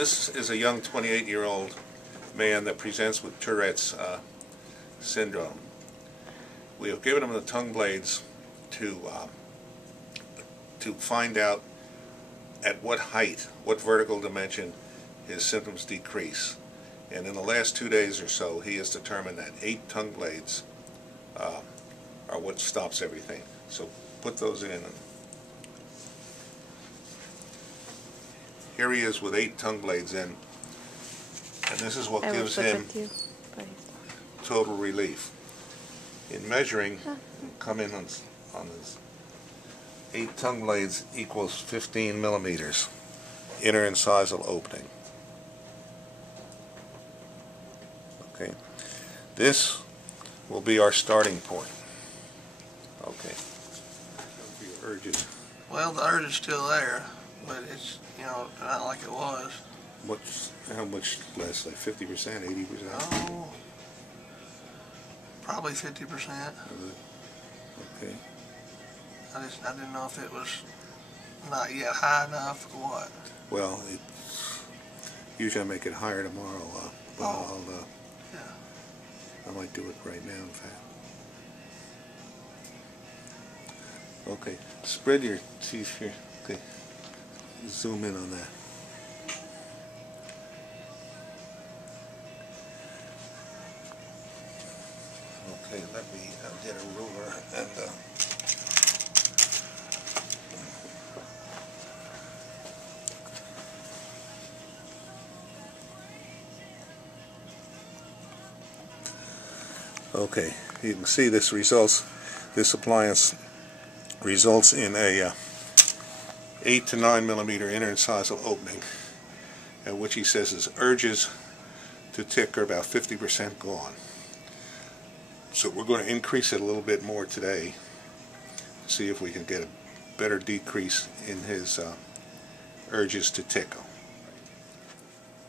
This is a young 28-year-old man that presents with Tourette's syndrome. We have given him the tongue blades to find out at what height, what vertical dimension his symptoms decrease. And in the last 2 days or so, he has determined that 8 tongue blades are what stops everything. So put those in. Here he is with 8 tongue blades in, and this is what gives him total relief. In measuring, come in on this. 8 tongue blades equals 15 millimeters inner incisal opening. Okay, this will be our starting point. Okay, for your urges. Well, the urge is still there, but it's, you know, not like it was. How much less? Like 50%, 80%? Oh, probably 50%. Okay. I didn't know if it was not yet high enough or what. Well, usually I make it higher tomorrow, but I might do it right now, in fact. Okay, spread your teeth here. Okay, zoom in on that. Okay, let me get a ruler and okay, you can see this appliance results in a 8 to 9 millimeter inner incisal opening, at which he says his urges to tick are about 50% gone. So we're going to increase it a little bit more today, see if we can get a better decrease in his urges to tickle.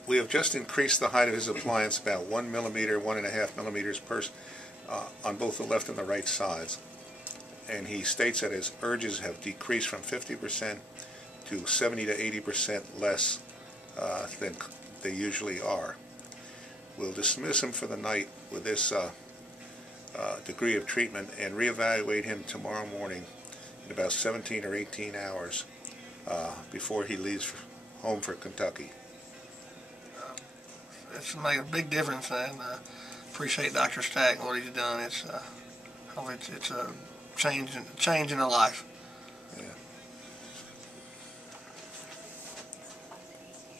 We have just increased the height of his appliance about 1 millimeter, 1.5 millimeters on both the left and the right sides. And he states that his urges have decreased from 50% to 70 to 80% less than they usually are. We'll dismiss him for the night with this degree of treatment and reevaluate him tomorrow morning in about 17 or 18 hours before he leaves home for Kentucky. It's made a big difference, and appreciate Dr. Stack and what he's done. It's a change in a life.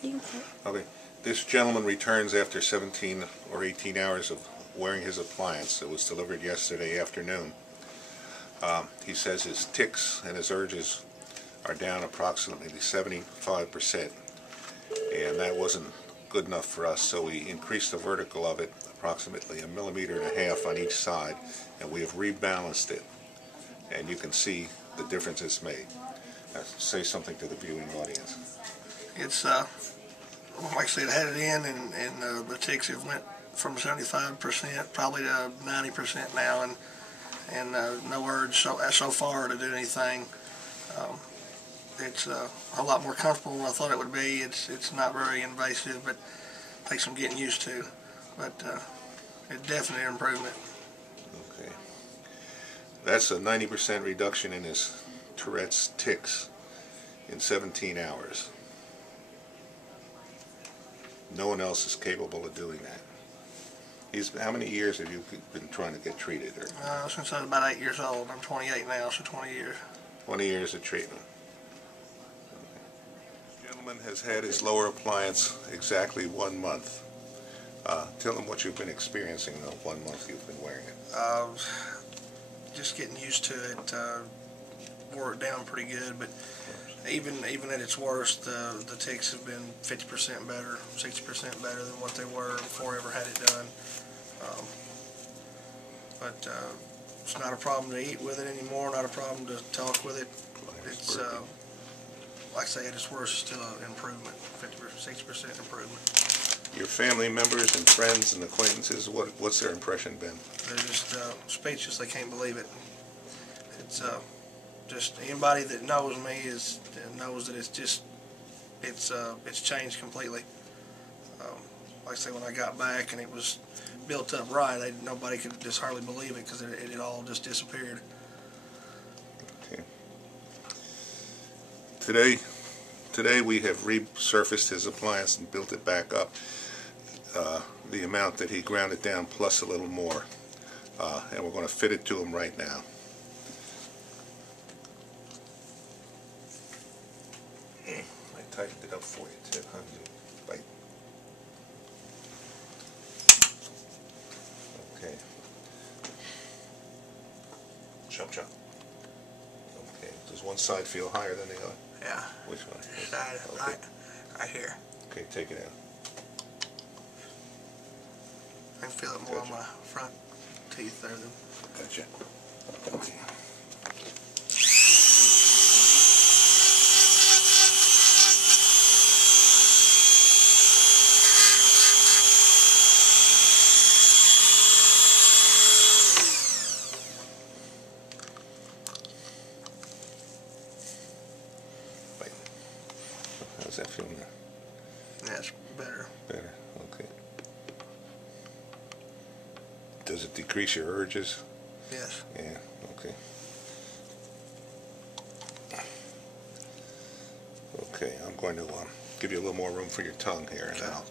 Yeah. Okay. This gentleman returns after 17 or 18 hours of wearing his appliance. It was delivered yesterday afternoon. He says his tics and his urges are down approximately 75%, and that wasn't good enough for us, so we increased the vertical of it approximately 1.5 millimeters on each side, and we have rebalanced it, and you can see the difference it's made. Now, say something to the viewing audience. It's like I said, I had it in, and the tics have went from 75% probably to 90% now, and no urge so far to do anything. It's a lot more comfortable than I thought it would be. It's not very invasive, but takes some getting used to. But it's definitely an improvement. Okay, that's a 90% reduction in his Tourette's tics in 17 hours. No one else is capable of doing that. How many years have you been trying to get treated? Since I was about 8 years old. I'm 28 now, so 20 years. 20 years of treatment. This gentleman has had his lower appliance exactly 1 month. Tell him what you've been experiencing in the 1 month you've been wearing it. Just getting used to it. Wore it down pretty good, but even at its worst, the tics have been 50% better, 60% better than what they were before I ever had it done. But it's not a problem to eat with it anymore, not a problem to talk with it. It's, like I say, at its worst, still an improvement, 50%, 60% improvement. Your family members and friends and acquaintances, what's their impression been? They're just speechless. They can't believe it. It's just anybody that knows me knows that it's changed completely. like I say, when I got back and it was built up right, nobody could just hardly believe it because it all just disappeared. Okay. Today we have resurfaced his appliance and built it back up the amount that he ground it down plus a little more, and we're going to fit it to him right now. I tightened it up for you too, huh? Right. Okay. Chop chop. Okay. Does one side feel higher than the other? Yeah. Which one? Side, Okay. right here. Okay, take it out. I can feel it more on my front teeth there than. Gotcha. Okay. Right. How's that feel now? That's better. Better. Okay. Does it decrease your urges? Yes. Yeah, okay. Okay, I'm going to give you a little more room for your tongue here, and then I'll